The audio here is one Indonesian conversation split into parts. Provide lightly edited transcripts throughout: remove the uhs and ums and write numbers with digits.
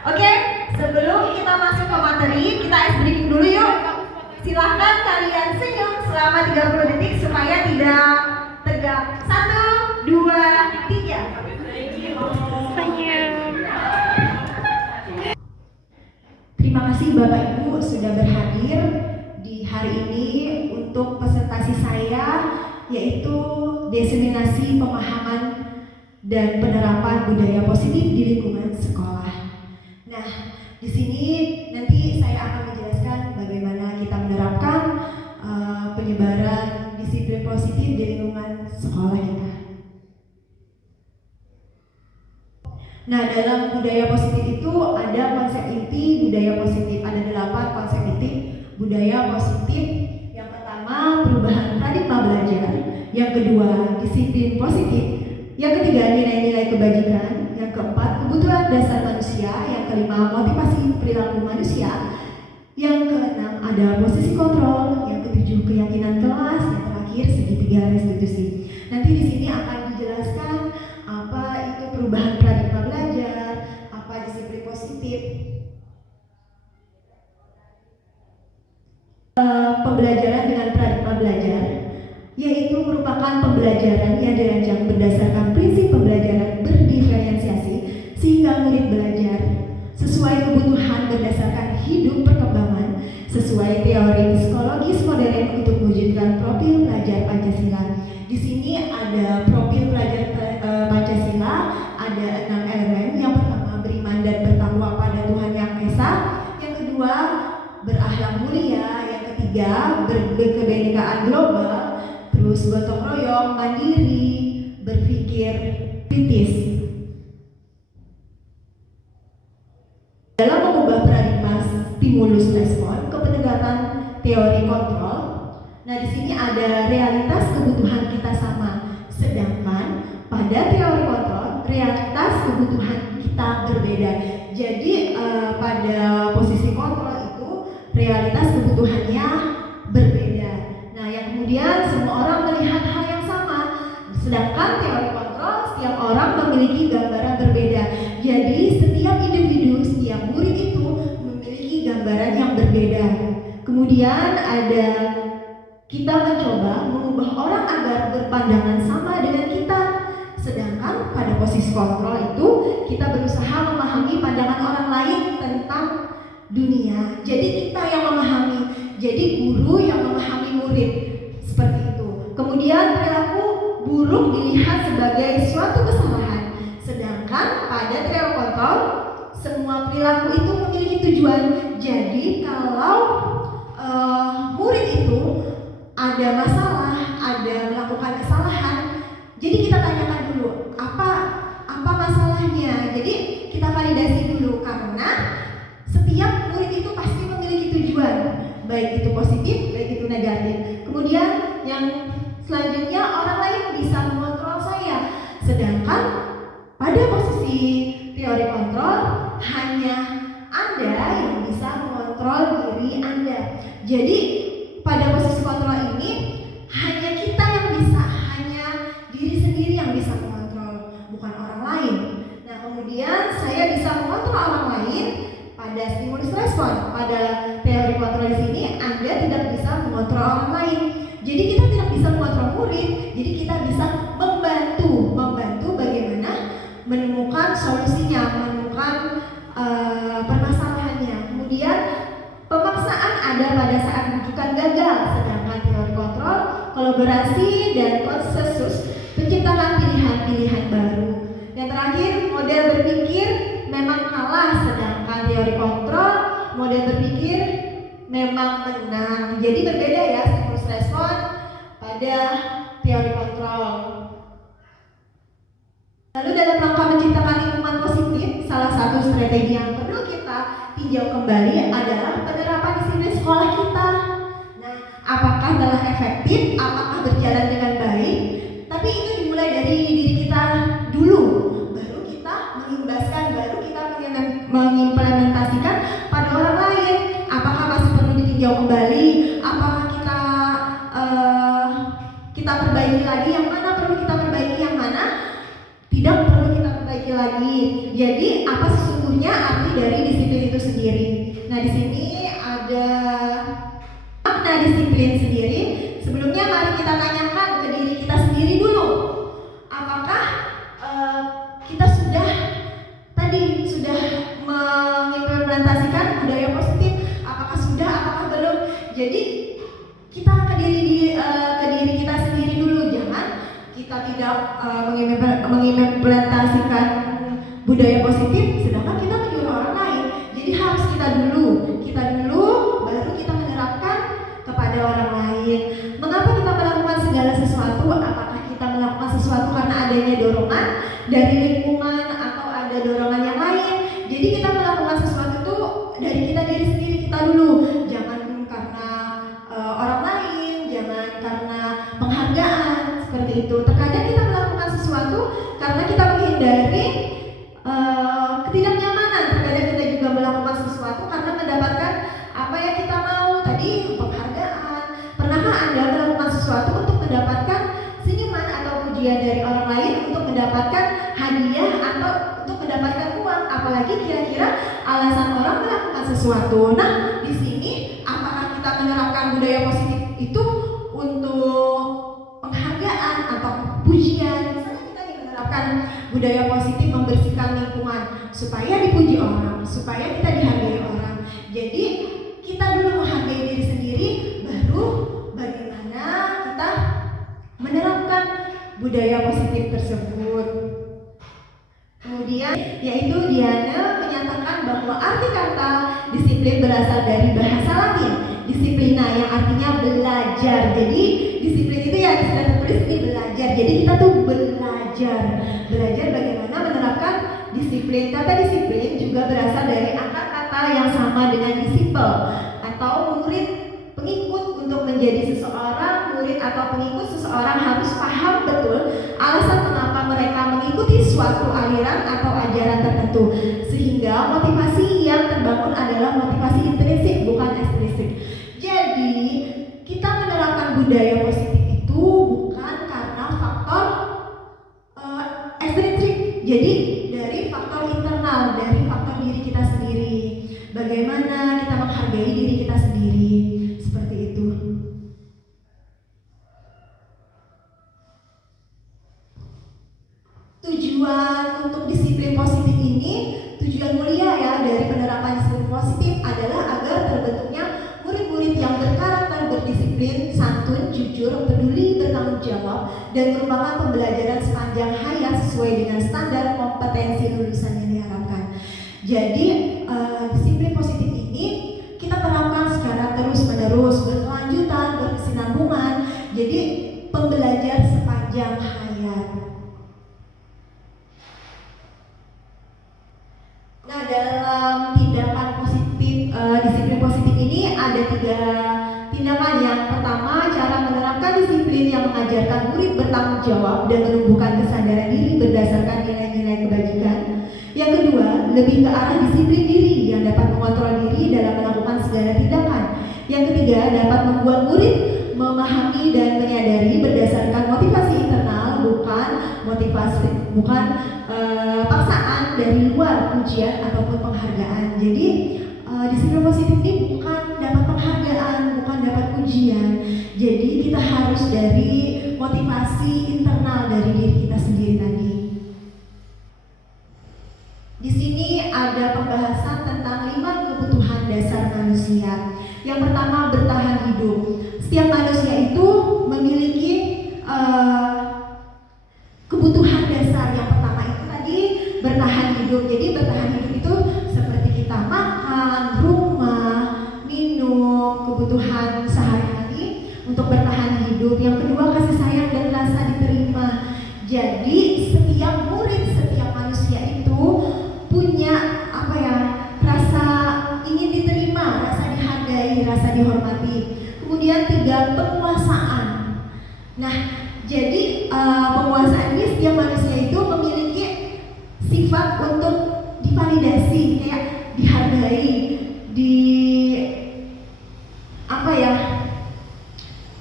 Oke, sebelum kita masuk ke materi, kita ice breaking dulu yuk. Silahkan kalian senyum selama 30 detik supaya tidak tegak. 1, 2, 3. Terima kasih Bapak Ibu sudah berhadir di hari ini untuk presentasi saya, yaitu diseminasi pemahaman dan penerapan budaya positif di lingkungan sekolah. Nah, di sini nanti saya akan menjelaskan bagaimana kita menerapkan penyebaran disiplin positif di lingkungan sekolah kita. Nah, dalam budaya positif itu ada konsep inti budaya positif. Ada 8 konsep inti budaya positif. Yang pertama, perubahan paradigma belajar. Yang kedua, disiplin positif. Yang ketiga, nilai-nilai kebajikan. Yang keempat, kebutuhan dasar manusia. Yang kelima, motivasi perilaku manusia. Yang keenam, ada posisi kontrol. Yang ketujuh, keyakinan kelas. Yang terakhir, segitiga restitusi. Nanti di sini akan dijelaskan apa itu perubahan paradigma belajar, apa disiplin positif. Pembelajaran dengan paradigma belajar yaitu merupakan pembelajaran yang dirancang berdasarkan prinsip pembelajaran berdiferensiasi sehingga murid belajar sesuai kebutuhan berdasarkan hidup perkembangan sesuai teori psikologis modern untuk mewujudkan profil pelajar Pancasila. Di sini ada profil pelajar Pancasila, ada 6 elemen. Yang pertama, beriman dan bertakwa pada Tuhan Yang Esa. Yang kedua, berakhlak mulia. Yang ketiga, berkebenekaan global. Terus gotong royong, mandiri, berpikir kritis. Dalam mengubah paradigma stimulus respon ke pendekatan teori kontrol. Nah, di sini ada realitas kebutuhan kita sama, sedangkan pada teori kontrol realitas kebutuhan kita berbeda. Jadi pada posisi kontrol itu realitas kebutuhannya berbeda. Nah, yang kemudian semua orang melihat hal yang sama, sedangkan teori kontrol setiap orang memiliki gambaran berbeda. Jadi setiap individu, setiap murid itu memiliki gambaran yang berbeda. Kemudian ada kita mencoba mengubah orang agar berpandangan sama dengan kita. Sedangkan pada posisi kontrol itu kita berusaha memahami pandangan orang lain tentang dunia. Jadi kita yang memahami, jadi guru yang memahami murid. Seperti itu. Kemudian perilaku buruk dilihat sebagai suatu kesalahan. Sedangkan pada teori kontrol semua perilaku itu memiliki tujuan. Jadi kalau murid itu ada masalah, ada melakukan kesalahan, jadi kita tanyakan dulu apa masalahnya. Jadi kita validasi dulu karena setiap murid itu pasti memiliki tujuan, baik itu positif, baik itu negatif. Kemudian yang selanjutnya orang lain bisa mengontrol saya, sedangkan pada posisi teori kontrol hanya Anda yang bisa mengontrol diri Anda. Jadi pada posisi kontrol ini hanya kita yang bisa, hanya diri sendiri yang bisa mengontrol, bukan orang lain. Nah, kemudian saya bisa mengontrol orang lain pada stimulus respon. Pada teori kontrol di sini Anda tidak bisa mengontrol orang lain. Jadi kita tidak bisa mengontrol murid. Jadi kita bisa membantu bagaimana menemukan solusinya, menemukan permasalahannya. Kemudian pemaksaan ada pada saat rujukan gagal, sedangkan teori kontrol kolaborasi dan konsensus menciptakan pilihan-pilihan baru. Yang terakhir, model berpikir memang kalah, sedangkan teori kontrol model berpikir memang menang. Jadi berbeda ya stimulus respon pada teori kontrol. Lalu dalam rangka menciptakan lingkungan positif, salah satu strategi yang perlu kita tinjau kembali adalah penerapan disiplin sekolah kita. Nah, apakah telah efektif, apakah berjalan dengan baik? Tapi itu dimulai dari diri kita dulu, baru kita mengimbaskan, baru kita mengimplementasikan pada orang lain. Apakah masih perlu ditinjau kembali? Apakah kita perbaiki lagi? Yang mana perlu kita perbaiki, yang mana tidak perlu kita perbaiki lagi? Jadi apa sesungguhnya punya arti dari disiplin itu sendiri. Nah, di sini ada makna disiplin sendiri. Sebelumnya mari kita tanyakan ke diri kita sendiri dulu. Apakah kita sudah mengimplementasikan budaya positif? Apakah sudah, apakah belum? Jadi kita ke diri kita sendiri dulu. Jangan kita tidak mengimplementasikan budaya positif sedangkan kita menyuruh orang lain. Jadi harus kita dulu baru kita menerapkan kepada orang lain. Mengapa kita melakukan segala sesuatu? Apakah kita melakukan sesuatu karena adanya dorongan dari lingkungan atau ada dorongan yang lain? Jadi kita melakukan sesuatu itu dari diri sendiri kita dulu. Jangan karena orang lain, jangan karena penghargaan seperti itu. Terkadang kita melakukan sesuatu karena kita menghindari ketidaknyamanan. Terkadang kita juga melakukan sesuatu karena mendapatkan apa yang kita mau, tadi penghargaan. Pernahkah Anda melakukan sesuatu untuk mendapatkan senyuman atau pujian dari orang lain, untuk mendapatkan hadiah atau untuk mendapatkan uang? Apalagi kira-kira alasan orang melakukan sesuatu. Nah, di sini apakah kita menerapkan budaya positif itu untuk penghargaan atau pujian? Misalnya kita menerapkan budaya positif membersihkan lingkungan supaya dipuji orang, supaya kita dihargai orang. Jadi kita dulu menghargai diri sendiri, baru bagaimana kita menerapkan budaya positif tersebut. Kemudian yaitu Diana menyatakan bahwa arti kata disiplin berasal dari bahasa Latin disiplina yang artinya belajar. Jadi disiplin itu ya sudah tertulis di belajar. Jadi kita tuh belajar bagaimana menerapkan disiplin. Kata disiplin juga berasal dari akar kata yang sama dengan disiple atau murid pengikut. Untuk menjadi seseorang murid atau pengikut, seseorang harus paham betul alasan mengapa mereka mengikuti suatu aliran atau ajaran tertentu, sehingga motivasi yang terbangun adalah motivasi intrinsik bukan ekstrinsik. Jadi kita menerapkan budaya positif itu bukan karena faktor ekstrinsik, jadi dari faktor internal, dari faktor diri kita sendiri. Bagaimana kita menghargai diri kita sendiri, seperti itu. Tujuan untuk disiplin positif ini, tujuan mulia ya dari penerapan disiplin positif adalah agar terbentuknya murid-murid yang berkarakter, berdisiplin, santun, jujur, peduli, bertanggung jawab, dan merupakan pembelajaran sepanjang hayat sesuai dengan standar kompetensi lulusan yang diharapkan. Jadi disiplin positif ini kita terapkan secara terus-menerus, berkelanjutan, berkesinambungan. Jadi pembelajar sepanjang hayat. Nah, dalam tindakan positif, disiplin positif ini ada 3 tindakan. Yang pertama, cara menerapkan disiplin yang mengajarkan murid bertanggung jawab dan menumbuhkan kesadaran diri berdasarkan nilai-nilai kebajikan. Yang kedua, lebih ke arah disiplin diri yang dapat mengontrol diri dalam melakukan segala tindakan. Yang ketiga, dapat membuat murid memahami dan menyadari berdasarkan motivasi internal, bukan paksaan dari luar, pujian ataupun penghargaan. Jadi disiplin positif ini bukan dapat penghargaan, bukan dapat pujian. Jadi kita harus dari motivasi internal dari diri kita sendiri tadi. Di sini ada pembahasan tentang 5 kebutuhan dasar manusia. Yang pertama, bertahan hidup. Setiap manusia itu memiliki kebutuhan dasar. Yang pertama itu tadi bertahan hidup. Jadi bertahan hidup itu seperti kita makan, rumah, minum, kebutuhan sehari-hari untuk bertahan hidup. Yang kedua, kasih sayang dan rasa diterima. Jadi setiap murid, setiap manusia itu punya rasa ingin diterima, rasa dihargai, rasa dihormati. Kemudian 3, penguasaan. Nah, jadi penguasaan ini setiap manusia itu memiliki sifat untuk divalidasi, kayak dihargai,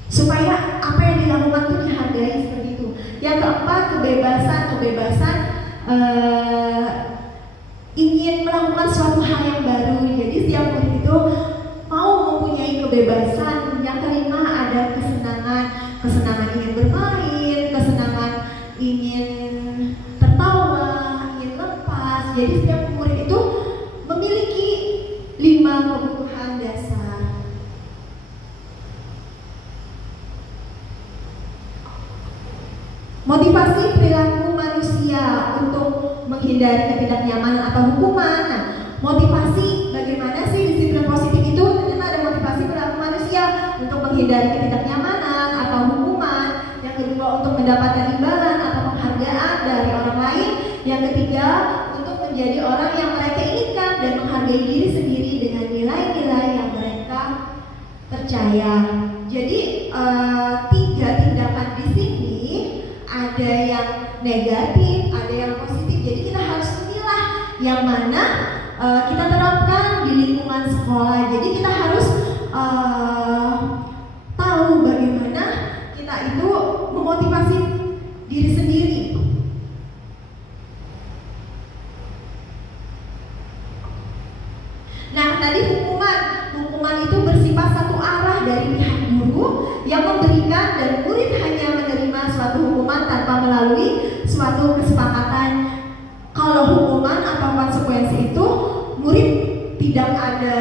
supaya apa yang dilakukan itu dihargai, seperti itu. Yang keempat, kebebasan ingin melakukan suatu hal yang baru. Jadi setiap murid itu mau mempunyai kebebasan. Yang kelima ada kesenangan, kesenangan ingin bermain, kesenangan ingin tertawa, ingin lepas. Jadi setiap murid itu memiliki 5 kebutuhan dasar. Motivasi perilaku manusia untuk menghindari ketidaknyamanan atau hukuman. Nah, motivasi bagaimana sih disiplin positif itu? Ternyata ada motivasi perilaku manusia untuk menghindari ketidaknyamanan atau hukuman. Yang kedua untuk mendapatkan imbalan atau penghargaan dari orang lain. Yang ketiga untuk menjadi orang yang mereka inginkan dan menghargai diri sendiri dengan nilai-nilai yang mereka percaya. Jadi 3 tindakan di sini ada yang negatif, ada yang positif. Jadi kita harus memilah yang mana kita terapkan di lingkungan sekolah. Jadi kita harus tahu bagaimana kita itu memotivasi diri sendiri. Nah, tadi hukuman itu bersifat satu arah dari pihak guru yang memberikan dan murid hanya menerima suatu hukuman tanpa melalui suatu kesepakatan. Kalau hukuman atau konsekuensi itu murid tidak ada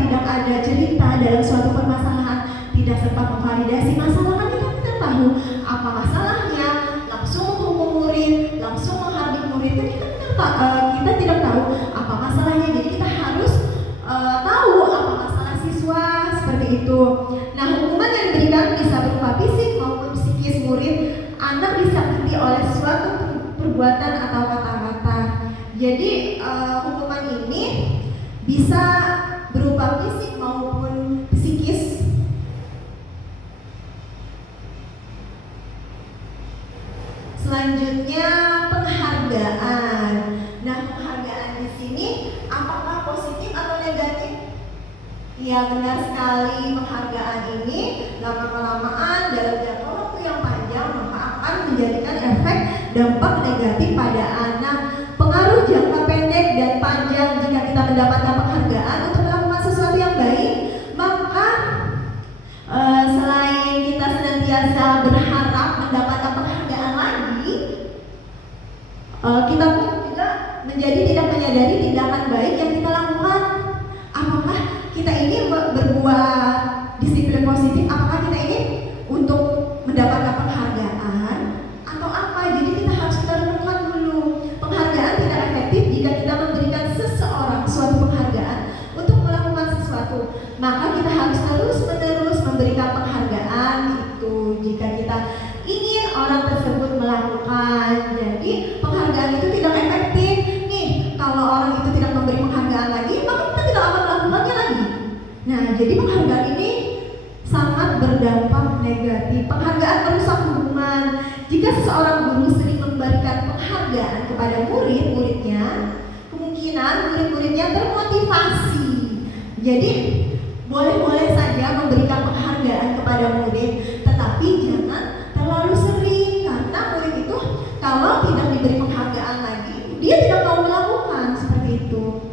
tidak ada cerita dalam suatu permasalahan, tidak sempat memvalidasi masalah. Kan kita tidak tahu apa masalahnya, langsung menghukum murid, langsung menghardik murid. Kita tidak tahu apa masalahnya. Jadi kita harus tahu apa masalah siswa, seperti itu. Nah, hukuman yang diberikan bisa berupa fisik maupun psikis murid. Anak disakiti oleh suatu perbuatan atau kata-kata. Jadi hukuman ini bisa berupa fisik maupun psikis. Selanjutnya penghargaan. Nah, penghargaan di sini apakah positif atau negatif? Ya, benar sekali. Penghargaan ini lama-kelamaan dalam jangka waktu yang panjang maka akan menjadikan efek dampak negatif pada anak. Pengaruh jangka pendek dan panjang jika kita mendapatkan penghargaan untuk melakukan sesuatu yang baik, maka selain kita senantiasa berharap mendapatkan penghargaan lagi, kita pun juga menjadi tidak menyadari tindakan baik yang kita lakukan. Apakah kita ini berbuat disiplin positif? Apakah kita ini untuk mendapatkan penghargaan atau apa? Jadi kita harus renungkan dulu. Penghargaan tidak efektif jika kita memberikan seseorang suatu penghargaan untuk melakukan sesuatu. Maka kita harus terus-menerus memberikan penghargaan itu jika kita ingin orang tersebut melakukan. Jadi penghargaan itu tidak efektif. Nih, kalau orang itu tidak memberi penghargaan lagi, maka kita tidak akan melakukannya lagi. Nah, jadi penghargaan ini sangat berdampak negatif. Penghargaan merusak hubungan. Jika seseorang guru sering memberikan penghargaan kepada murid-muridnya, kemungkinan murid-muridnya termotivasi. Jadi boleh-boleh saja memberikan penghargaan kepada murid, tetapi jangan terlalu sering, karena murid itu kalau tidak diberi penghargaan lagi, dia tidak mau melakukan seperti itu.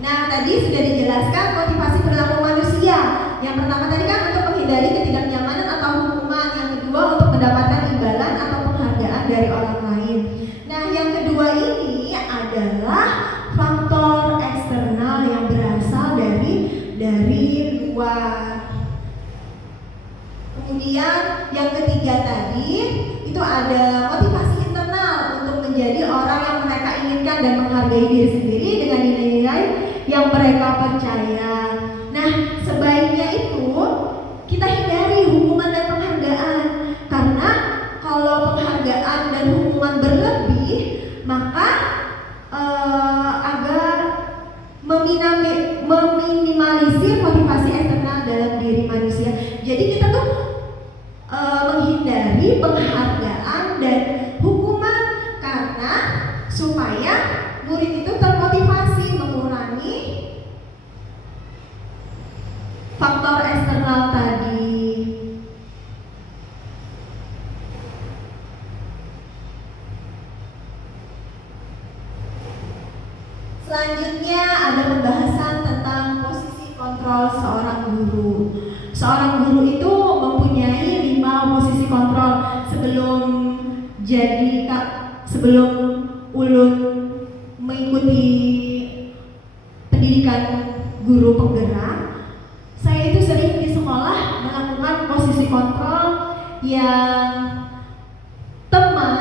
Nah, tadi sudah dijelaskan motivasi perilaku manusia. Yang pertama tadi kan untuk menghindari ketidaknyamanan atau hukuman. Yang kedua untuk mendapatkan imbalan atau penghargaan dari orang lain. Nah, yang kedua ini adalah faktor eksternal yang berasal dari luar. Kemudian yang ketiga tadi itu ada motivasi internal untuk menjadi orang yang mereka inginkan dan menghargai diri sendiri dengan nilai-nilai yang mereka percaya. Nah, sebaiknya itu kita hindari hukuman dan penghargaan, karena kalau penghargaan dan hukuman berlebih maka agar meminimalisir motivasi eksternal dalam diri manusia. Jadi kita tuh menghindari penghargaan dan hukuman karena supaya murid itu termotivasi, mengurangi faktor eksternal tadi. Selanjutnya ada pembahasan tentang posisi kontrol seorang guru. Seorang guru itu mempunyai 5 posisi kontrol sebelum ulun mengikuti pendidikan guru penggerak. Saya itu sering di sekolah melakukan posisi kontrol yang teman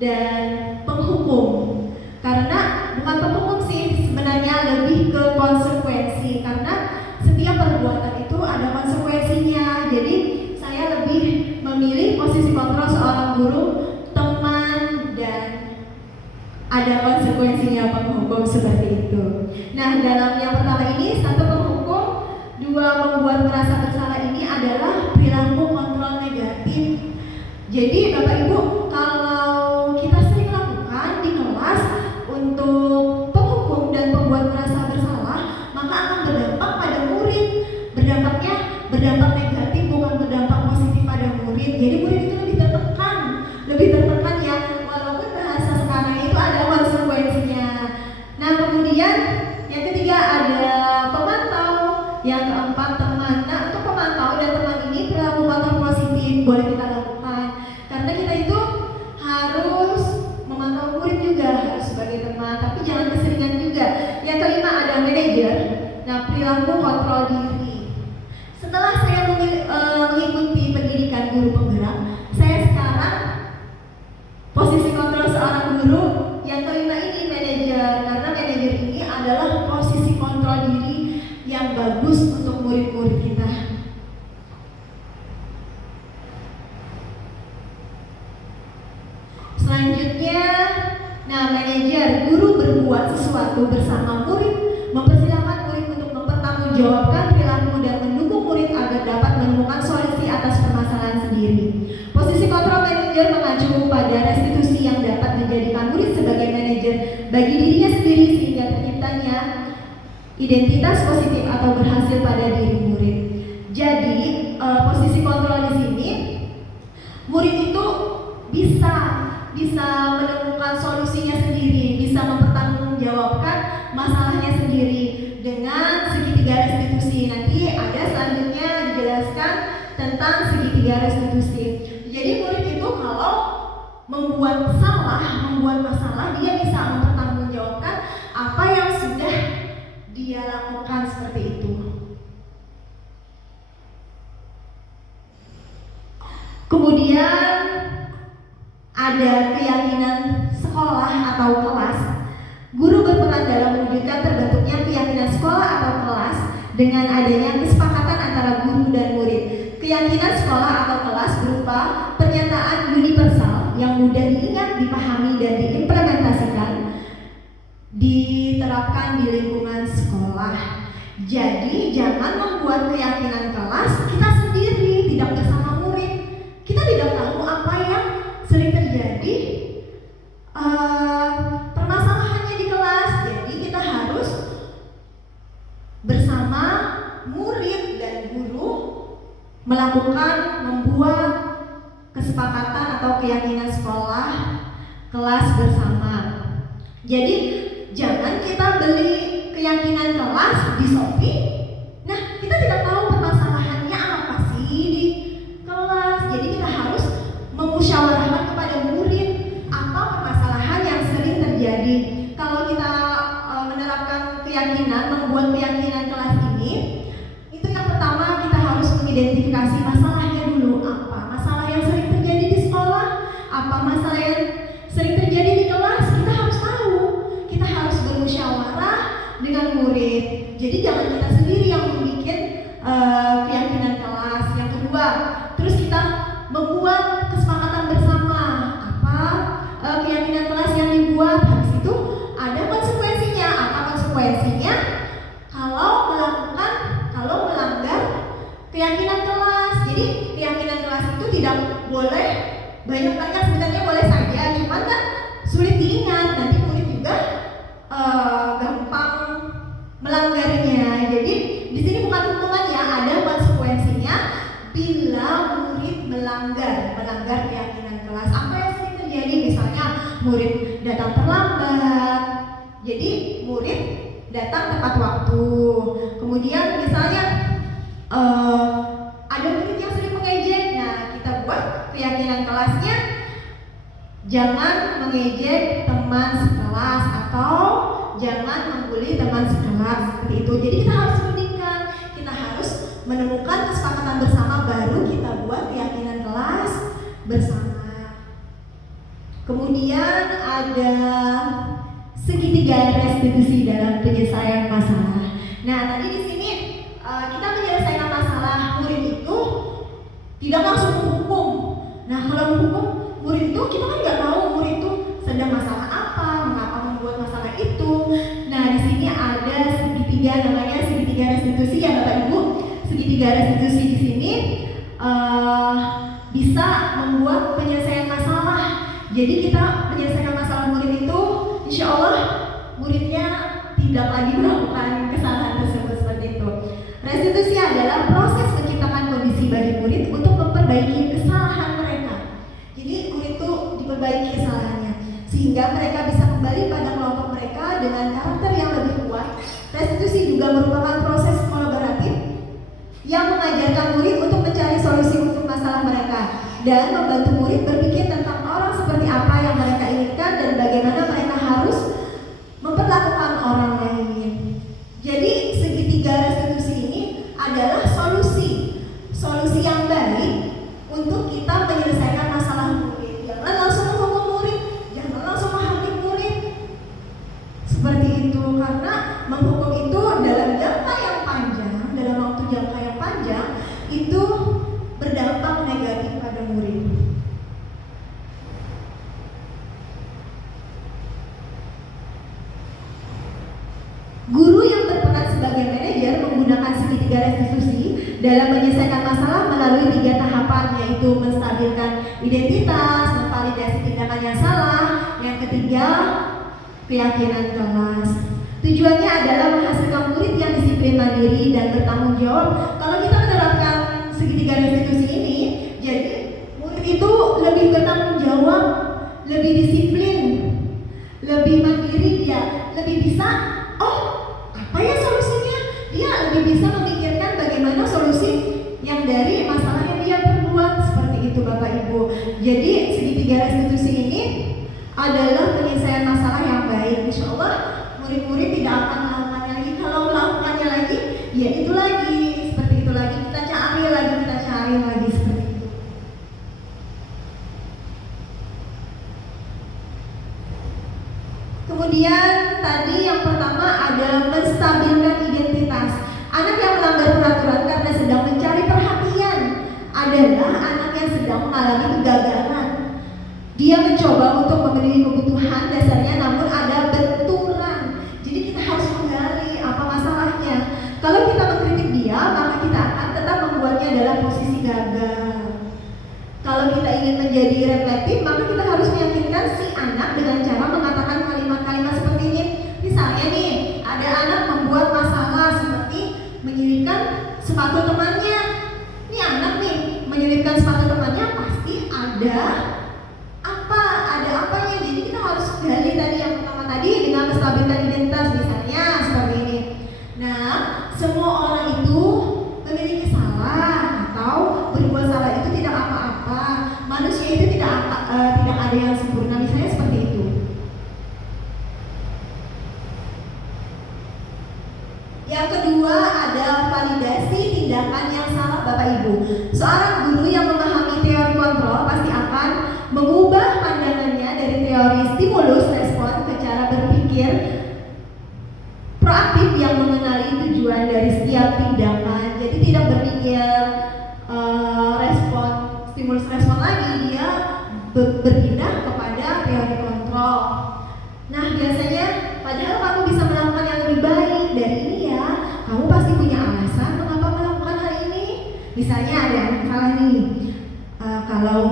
dan penghukum. Karena bukan penghukum sih, sebenarnya lebih ke konsekuensi. Karena setiap perbuatan itu ada konsekuensinya. Jadi saya lebih memilih posisi kontrol seorang guru, teman, dan ada konsekuensinya penghukum, seperti itu. Nah, dalam yang pertama ini, 1 penghukum, 2 membuat merasa bersalah, ini adalah perilaku kontrol negatif. Jadi Bapak Ibu, kalau kita sering lakukan di kelas untuk penghukum dan pembuat merasa bersalah, maka akan berdampak pada murid. Berdampak negatif, bukan berdampak positif pada murid. Jadi murid itu lebih tertekan ya, walaupun bahasa sekarang itu ada konsekuensinya. Nah, kemudian yang ketiga ada pemantau, yang keempat teman. Nah, untuk pemantau dan teman ini perilaku kontrol positif boleh kita lakukan, karena kita itu harus memantau murid juga, harus sebagai teman, tapi jangan keseringan juga. Yang kelima ada manajer. Nah, perilaku kontrol diri. Setelah saya mengikuti pendidikan guru penggerak, saya sekarang posisi kontrol seorang guru yang kelima ini manajer, karena manajer ini adalah posisi kontrol diri yang bagus untuk murid-murid kita. Selanjutnya, manajer, guru berbuat sesuatu bersama murid, mempersilahkan murid untuk mempertanggungjawabkan perilaku dan mendukung murid agar dapat menemukan solusi atas permasalahan sendiri. Posisi kontrol manajer mengacu pada restitusi yang dapat menjadikan murid sebagai manajer bagi dirinya sendiri, sehingga terciptanya identitas positif atau berhasil pada diri murid. Jadi posisi kontrol di sini, murid itu bisa menemukan solusinya sendiri, bisa mempertanggungjawabkan masalahnya sendiri dengan segitiga restitusi. Nanti ada selanjutnya dijelaskan tentang segitiga restitusi. Jadi murid itu kalau membuat masalah, dia bisa mempertanggungjawabkan apa yang sudah dia lakukan, seperti itu. Kemudian ada keyakinan sekolah atau kelas. Guru berperan dalam mewujudkan terbentuknya keyakinan sekolah atau kelas dengan adanya kesepakatan antara guru dan murid. Keyakinan sekolah atau kelas berupa pernyataan universal yang mudah diingat, dipahami, dan diimplementasikan, diterapkan di lingkungan sekolah. Jadi jangan membuat keyakinan kelas kita sendiri, tidak bersama murid. Kita tidak tahu apa yang sering terjadi permasalahannya di kelas. Jadi kita harus bersama murid dan guru membuat kesepakatan atau keyakinan sekolah kelas bersama. Jadi jangan kita beli keyakinan kelas di Shopee. Nah, kita tidak tahu permasalahannya apa sih di kelas. Jadi kita harus memusyawarahkan kepada murid apa permasalahan yang sering terjadi. Kalau kita menerapkan keyakinan, membuat keyakinan kelas ini, itu yang pertama kita harus mengidentifikasi masalahnya dulu. Apa masalah yang sering terjadi di sekolah? Apa masalah yang sering terjadi di kelas? Kita harus tahu. Kita harus bermusyawarah dengan murid. Jadi jangan kita sendiri yang membuat keyakinan kelas. Yang kedua, terus kita membuat kesepakatan bersama. Apa keyakinan kelas yang dibuat? Habis itu ada konsekuensinya. Apa konsekuensinya? Kalau melanggar keyakinan kelas. Jadi keyakinan kelas itu tidak boleh banyak-banyak, sebenarnya boleh saja, cuman kan sulit diingat. Nanti murid juga gampang melanggarnya. Jadi di sini bukan hukuman ya, ada konsekuensinya bila murid melanggar keyakinan kelas. Apa yang sering terjadi? Misalnya murid datang terlambat. Jadi murid datang tepat waktu. Kemudian misalnya ada murid yang sering mengejek, nah kita buat keyakinan kelasnya jangan mengejek teman sekelas atau jangan membuli teman sekelas, seperti itu. Jadi kita harus rundingkan, kita harus menemukan kesepakatan bersama, baru kita buat keyakinan kelas bersama. Kemudian ada segitiga restitusi dalam penyelesaian masalah. Nah, tadi di sini kita menyelesaikan masalah, murid itu tidak langsung menghukum. Nah, kalau menghukum murid itu, kita kan nggak tahu murid itu sedang masalah apa, mengapa membuat masalah itu. Nah, di sini ada segitiga, namanya segitiga restitusi ya Bapak Ibu. Segitiga restitusi di sini bisa membuat penyelesaian masalah. Jadi kita menyelesaikan masalah murid itu, insya Allah muridnya tidak lagi melakukan kesalahan tersebut, seperti itu. Restitusi adalah proses menciptakan kondisi bagi murid untuk memperbaiki kesalahan mereka. Jadi murid itu diperbaiki kesalahannya sehingga mereka bisa kembali pada kelompok mereka dengan karakter yang lebih kuat. Restitusi juga merupakan proses kolaboratif yang mengajarkan murid untuk mencari solusi untuk masalah mereka dan membantu murid berpikir tentang orang seperti apa yang mereka inginkan dan bagaimana mereka harus memperlakukan orang lain. Jadi segitiga restitusi ini adalah solusi yang baik untuk kita menyelesaikan masalah murid. Jangan langsung menghukum murid, jangan langsung menghakimi murid, seperti itu. Karena menghukum itu dalam jangka yang panjang, dalam waktu jangka yang panjang, itu berdampak negatif pada murid. Guru yang berperan sebagai manajer menggunakan segitiga restitusi dalam menyelesaikan masalah melalui 3 tahapan, yaitu menstabilkan identitas, memvalidasi tindakan yang salah, yang ketiga keyakinan kelas. Tujuannya adalah menghasilkan murid yang disiplin, mandiri, dan bertanggung jawab. Kalau kita menerapkan segitiga restitusi ini, jadi murid itu lebih bertanggung jawab, lebih disiplin, lebih mandiri, dia lebih bisa, apa ya solusinya? Dia lebih bisa memikirkan bagaimana solusi yang dari masalah yang dia perbuat, seperti itu Bapak Ibu. Jadi segitiga restitusi ini adalah penyelesaian masalah yang baik. Insya Allah murid-murid tidak akan melakukannya lagi. Kalau melakukannya lagi, ya itu lagi, seperti itu lagi. Kita cari lagi, seperti itu. Kemudian tadi yang pertama ada menstabilkan identitas. Anak yang melanggar peraturan karena sedang mencari perhatian adalah anak yang sedang mengalami kegagalan. Dia mencoba untuk memenuhi kebutuhan dasarnya, namun ada benturan. Jadi kita harus menggali apa masalahnya. Kalau kita mengkritik dia, maka kita akan tetap membuatnya dalam posisi gagal. Kalau kita ingin menjadi reflektif, maka kita harus meyakinkan si anak dengan cara mengatakan kalimat-kalimat seperti ini. Misalnya nih, ada anak membuat masalah seperti menyelipkan sepatu temannya. Ini anak nih menyelipkan sepatu temannya, pasti ada apanya. Jadi kita harus gali tadi yang pertama tadi dengan menstabilkan identitas, misalnya seperti ini. Nah, semua orang itu memiliki salah atau berbuat salah itu tidak apa-apa. Manusia itu tidak ada yang sempurna, misalnya seperti itu. Yang kedua ada validasi tindakan yang salah Bapak Ibu. Seorang guru yang memahami teori kontrol pasti akan mengubah pandangannya dari teori stimulus respon ke cara berpikir proaktif yang mengenali tujuan dari setiap tindakan. Jadi tidak berpikir stimulus respon lagi, dia berpindah kepada teori kontrol. Nah, biasanya padahal kamu bisa melakukan yang lebih baik dari ini ya, kamu pasti punya alasan mengapa melakukan hal ini. Misalnya ada masalah nih, kalau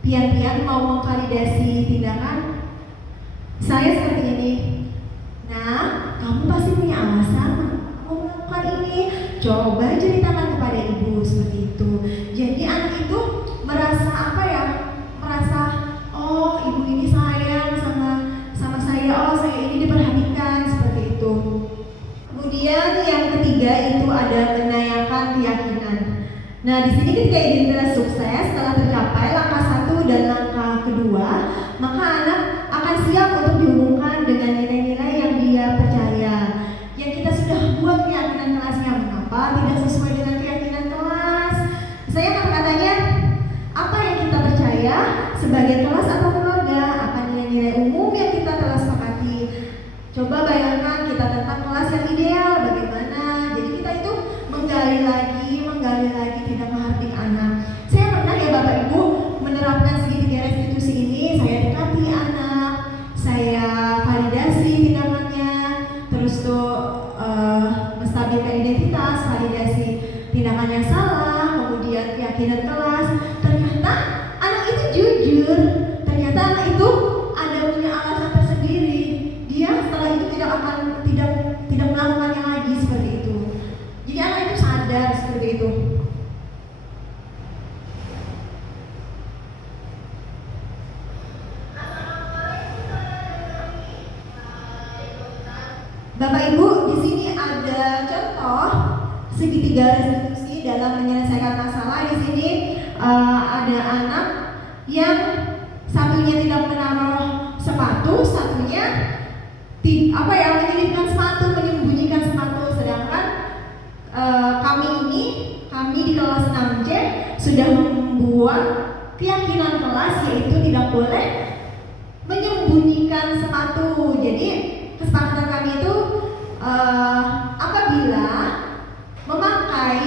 pian-pian mau memvalidasi tindakan saya seperti ini. Nah, kamu pasti punya alasan mau melakukan ini. Coba ceritakan kepada ibu, seperti itu. Jadi anak itu merasa merasa oh ibu ini sayang sama saya, oh saya ini diperhatikan. ada menanyakan keyakinan. Nah, di sini ketika identitas sukses telah tercapai langkah 1 dan langkah kedua, maka anak akan siap untuk dihubungkan dengan nilai-nilai yang dia percaya. Yang kita sudah buat keyakinan kelasnya, mengapa tidak sesuai dengan keyakinan kelas? Saya kata-katanya, apa yang kita percaya sebagai kelas atau keluarga, apa nilai-nilai umum yang kita telah sepakati. Coba bayangkan kita tentang kelas yang ideal, bagaimana? Jadi kita itu menggali lagi tidak menghardik anak. Saya pernah ya Bapak Ibu menerapkan segitiga restitusi ini, saya dekati anak, saya validasi tindakannya, terus tuh menstabilkan identitas, validasi tindakan yang salah, kemudian keyakinan kelas. Ternyata anak itu jujur, ternyata anak itu ada punya alasan tersendiri. Dia setelah itu tidak melakukannya lagi seperti itu. Jadi anak itu sadar seperti itu. Bapak Ibu, di sini ada contoh segitiga restitusi dalam menyelesaikan masalah. Di sini ada anak yang satunya tidak menaruh sepatu, satunya menyelipkan sepatu, menyembunyikan sepatu. Sedangkan kami di kelas 6C sudah membuat keyakinan kelas, yaitu tidak boleh menyembunyikan sepatu. Jadi kesepakatan kami itu apabila memakai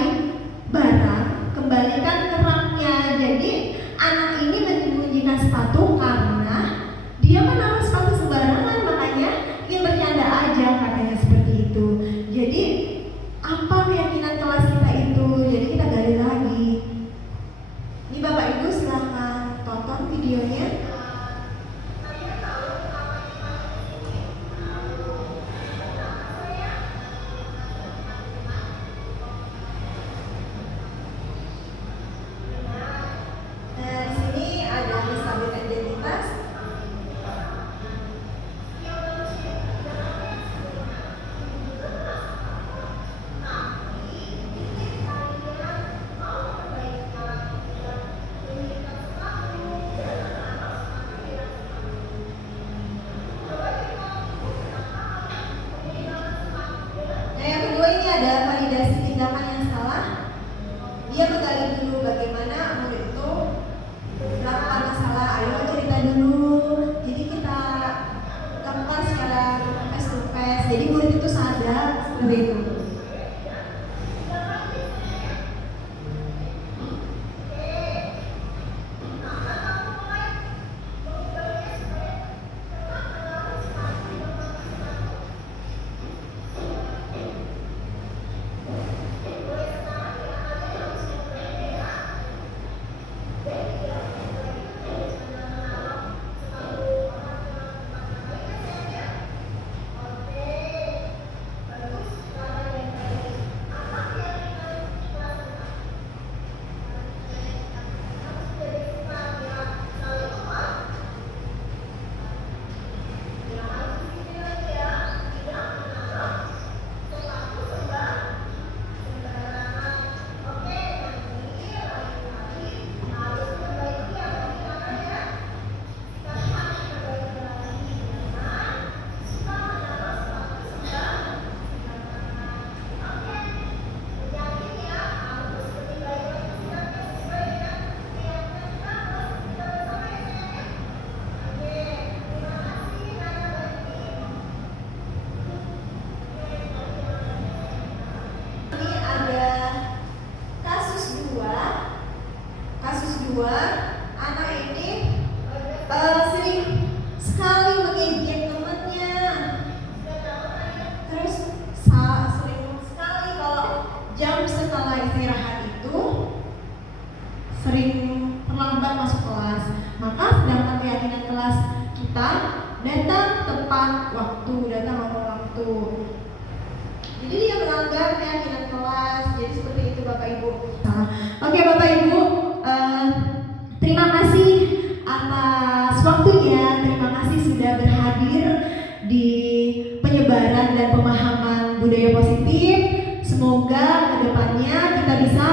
barang, kembalikan ke raknya. Jadi anak ini menyembunyikan sepatu karena dia menaruh sepatu sembarangan, makanya ingin bercanda aja, katanya seperti itu. Jadi apa keyakinan kelas kita itu? Jadi kita gali lagi. Ini Bapak Ibu silahkan tonton videonya. Dia menggali dulu bagaimana murid itu melakukan masalah. Ayo cerita dulu. Jadi kita lakukan secara face to face. Jadi murid itu sadar seperti itu. Anak ini sering sekali mengejek temannya, terus sering sekali kalau jam setelah istirahat itu sering terlambat masuk kelas. Maka sedangkan keyakinan kelas kita datang tepat waktu, datang awal waktu. Jadi dia melanggar keyakinan kelas. Jadi seperti itu Bapak Ibu. Oke Bapak Ibu, terima kasih atas waktunya. Terima kasih sudah berhadir di penyebaran dan pemahaman budaya positif. Semoga kedepannya kita bisa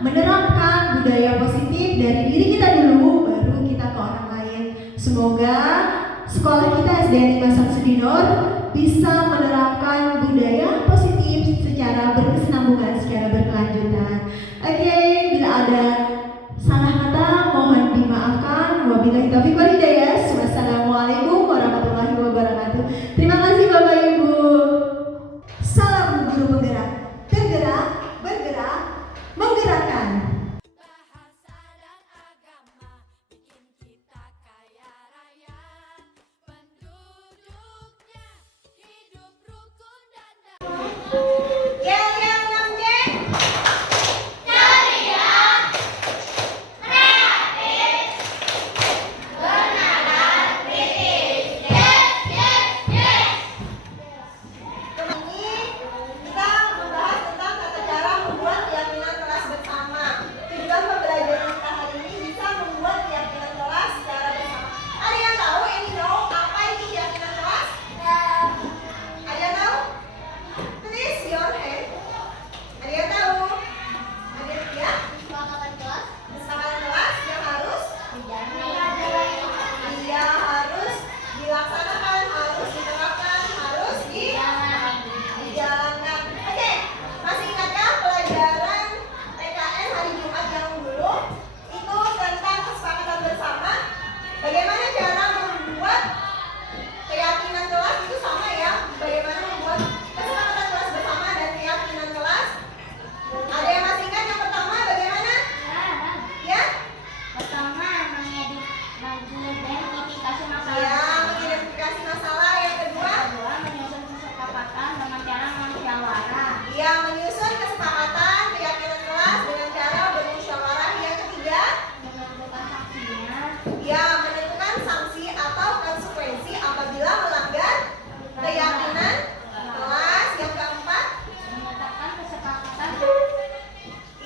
menerapkan budaya positif dari diri kita dulu, baru kita ke orang lain. Semoga sekolah kita SDN 5 Samsudinur bisa menerapkan budaya positif secara berkesinambungan, secara berkelanjutan. Oke, bila ada salah kata mohon dimaafkan. Wabillahi taufiq wal hidayah. Wassalamualaikum warahmatullahi wabarakatuh. Terima kasih Bapak Ibu. Salam guru penggerak, tergerak, bergerak, menggerakkan. Bahasa dan agama bikin kita kaya raya. Penduduknya hidup rukun dan damai. Yel yel 6J. Ceria, kreatif, bernalar, kritis. Yes, yes, yes. Ini kita membahas tentang tata cara membuat keyakinan kelas bersama. Tujuan pembelajaran kita hari ini bisa membuat keyakinan kelas secara bersama. Ada yang tahu? Any know apa itu keyakinan kelas? Ada yang tahu? Please your hand. Ada yang tahu? Ada ya? Kesepakatan kelas. Kesepakatan kelas yang harus Iya. harus dilaksanakan, harus diterapkan, harus dijalankan. Oke, masih ingatkah pelajaran PKN hari Jumat yang dulu itu tentang kesepakatan bersama? Bagaimana cara membuat keyakinan kelas itu sama ya? Bagaimana membuat kesepakatan kelas bersama dan keyakinan kelas? Ada yang masih ingat yang pertama bagaimana? Ya? Pertama, mengedit dan identifikasi masalah. Ya, mengidentifikasi masalah. Yang kedua? Kedua, menyusun kesepakatan dengan cara musyawarah. Ya, menyusun kesepakatan keyakinan kelas dengan cara bermusyawarah. Yang ketiga, Menentukan sanksinya. ya menentukan sanksi atau konsekuensi apabila melanggar keyakinan kelas. Yang keempat, Menetapkan kesepakatan.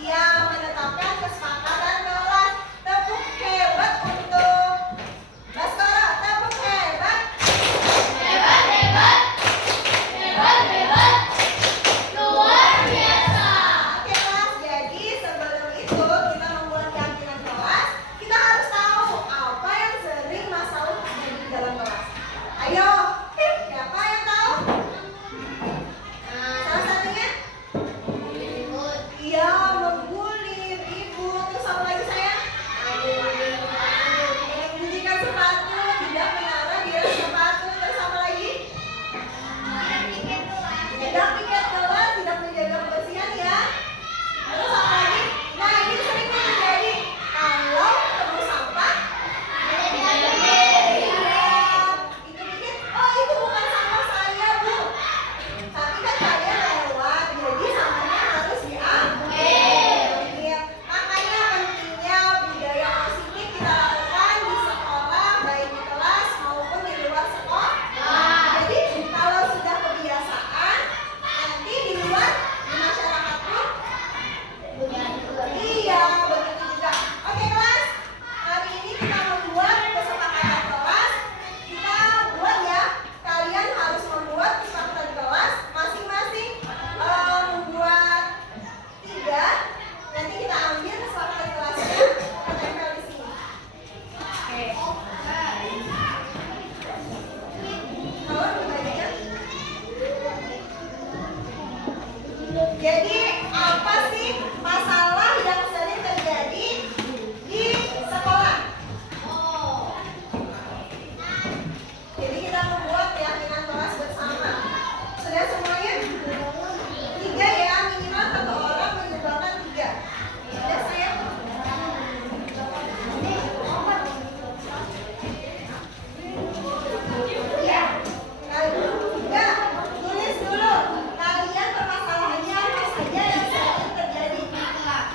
ya menetapkan kesepakatan kelas. Tepuk hebat untuk Baskoro, tepuk hebat. Hebat, hebat. Hebat, hebat. Luar biasa. Oke kelas, jadi sebelum itu kita membuat keyakinan kelas, kita harus tahu apa yang sering masalah terjadi di dalam kelas. Ayo, siapa yang tahu? Salah satunya? Iya, membuli, ribut, terus apa lagi saya? Menyembunyikan sepatu, tidak menaruh di rak sepatu, terus apa lagi? Tidak piket kelas, tidak menjaga kebersihan ya. Terus apa lagi? Nah ini sering terjadi kalau ketemu sampah. Itu pikir, oh itu bukan sampah saya bu. Tapi kan kalian lewat, jadi sampahnya harus diambil. Makanya pentingnya budaya positif kita lakukan di sekolah, baik di kelas maupun di luar sekolah. Jadi kalau sudah kebiasaan, nanti di luar di masyarakat pun iya begitu juga. Oke kelas, hari ini kita membuat kesepakatan kelas. Kita buat ya, kalian harus membuat kesepakatan kelas masing-masing membuat 3. Nanti kita ambil kesepakatan kelasnya, kita tempel di sini. Kalau dibagikan. Jadi apa sih masalah yang sering terjadi di sekolah? Jadi kita membuat keyakinan kelas bersama. Sudah semuanya? 3 ya, minimal 1 orang menyumbangkan 3. Sudah saya? Ya. Enggak, tulis dulu. Kalian permasalahannya apa saja yang sering terjadi di kelas?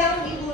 yang dibutuhkan